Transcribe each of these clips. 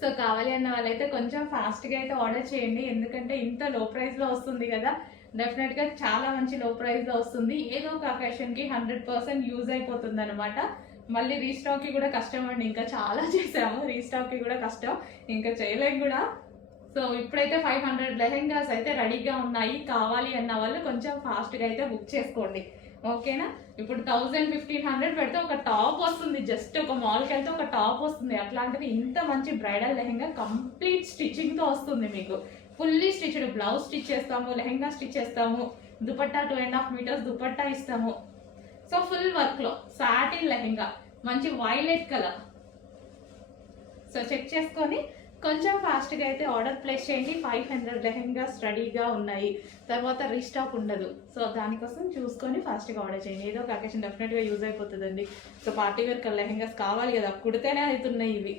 So కావాలి అన్న వాళ్ళైతే కొంచెం ఫాస్ట్గా అయితే ఆర్డర్ చేయండి, ఎందుకంటే ఇంత లో ప్రైస్లో వస్తుంది కదా, డెఫినెట్గా చాలా మంచి లో ప్రైస్లో వస్తుంది. ఏదో ఒక అకేషన్కి 100% యూజ్ అయిపోతుంది అనమాట. మళ్ళీ రీస్టాక్కి కూడా కష్టం అండి, ఇంకా చాలా చేసాము, రీస్టాక్కి కూడా కష్టం, ఇంకా చేయలేం కూడా. సో ఇప్పుడైతే 500 లెహెంగాస్ అయితే రెడీగా ఉన్నాయి. కావాలి అన్న వాళ్ళు కొంచెం ఫాస్ట్గా అయితే బుక్ చేసుకోండి, ఓకేనా. ఇప్పుడు 1000-1500 పెడితే ఒక టాప్ వస్తుంది, జస్ట్ ఒక మాల్కి వెళ్తే ఒక టాప్ వస్తుంది. అట్లాంటిది ఇంత మంచి బ్రైడల్ లెహెంగా కంప్లీట్ స్టిచ్చింగ్తో వస్తుంది మీకు. ఫుల్లీ స్టిచ్డ్, బ్లౌజ్ స్టిచ్ చేస్తాము, లెహెంగా స్టిచ్ చేస్తాము, దుపట్టా 2.5 మీటర్స్ దుపట్టా ఇస్తాము. సో ఫుల్ వర్క్లో సాటిన్ లెహెంగా, మంచి వైలెట్ కలర్. సో చెక్ చేసుకొని కొంచెం ఫాస్ట్గా అయితే ఆర్డర్ ప్లేస్ చేయండి. 500 లెహెంగాస్ రెడీగా ఉన్నాయి, తర్వాత రీస్టాక్ ఉండదు. సో దానికోసం చూసుకొని ఫాస్ట్గా ఆర్డర్ చేయండి. ఏదో ఒక అకేషన్ డెఫినెట్గా యూజ్ అయిపోతుందండి. సో పార్టీ వేర్ లెహెంగాస్ కావాలి కదా, కుడితేనే అవుతున్నాయి ఇవి.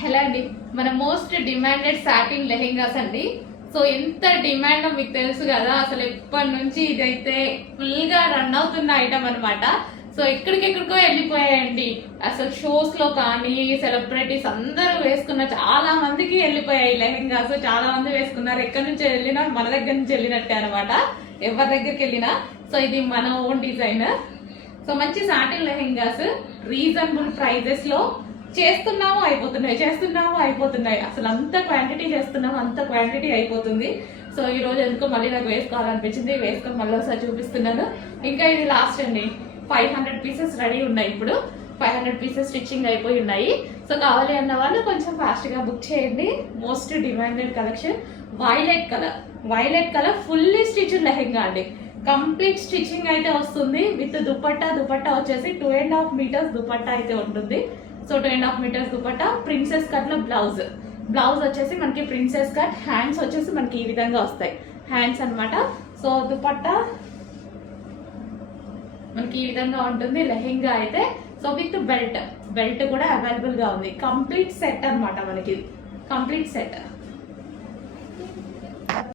హలో అండి, మన మోస్ట్ డిమాండెడ్ సాటిన్ లెహెంగాస్ అండి. సో ఎంత డిమాండ్ మీకు తెలుసు కదా, అసలు ఎప్పటి నుంచి ఇదైతే ఫుల్గా రన్ అవుతున్న ఐటమ్ అనమాట. సో ఎక్కడికెక్కడికో వెళ్ళిపోయాయండి, అసలు షోస్ లో కానీ సెలబ్రిటీస్ అందరూ వేసుకున్న, చాలా మందికి వెళ్ళిపోయాయి లెహెంగాస్, చాలా మంది వేసుకున్నారు. ఎక్కడి నుంచి వెళ్ళినా మన దగ్గర నుంచి వెళ్ళినట్టే అనమాట, ఎవరి దగ్గరికి వెళ్ళినా. సో ఇది మన ఓన్ డిజైన్. సో మంచి సాటిన్ లెహెంగాస్ రీజనబుల్ ప్రైజెస్ లో చేస్తున్నాము అయిపోతున్నాయి. అసలు అంత క్వాంటిటీ చేస్తున్నాము, అంత క్వాంటిటీ అయిపోతుంది. సో ఈ రోజు ఎందుకో మళ్ళీ నాకు వేసుకోవాలనిపించింది, వేసుకొని మళ్ళీ ఒకసారి చూపిస్తున్నాను. ఇంకా ఇది లాస్ట్ అండి, 500 పీసెస్ రెడీ ఉన్నాయి. ఇప్పుడు 500 పీసెస్ స్టిచ్చింగ్ అయిపోయి ఉన్నాయి. సో కావాలి అన్న వాళ్ళు కొంచెం ఫాస్ట్ గా బుక్ చేయండి. Most demanded collection violet colour fully stitched lehenga అండి. కంప్లీట్ స్టిచ్చింగ్ అయితే వస్తుంది విత్ దుపట్టా వచ్చేసి 2.5 మీటర్స్ దుపట్టా అయితే ఉంటుంది. So 2.5 metres dupatta, princess cut లో బ్లౌజ్ వచ్చేసి మనకి ప్రిన్సెస్ కట్, హ్యాండ్స్ వచ్చేసి మనకి ఈ విధంగా వస్తాయి హ్యాండ్స్ అనమాట. సో దుపట్టా మనకి ఈ విధంగా ఉంటుంది లెహెంగా అయితే. సో విత్ బెల్ట్ కూడా అవైలబుల్ గా ఉంది. కంప్లీట్ సెట్ అనమాట మనకి, కంప్లీట్ సెట్.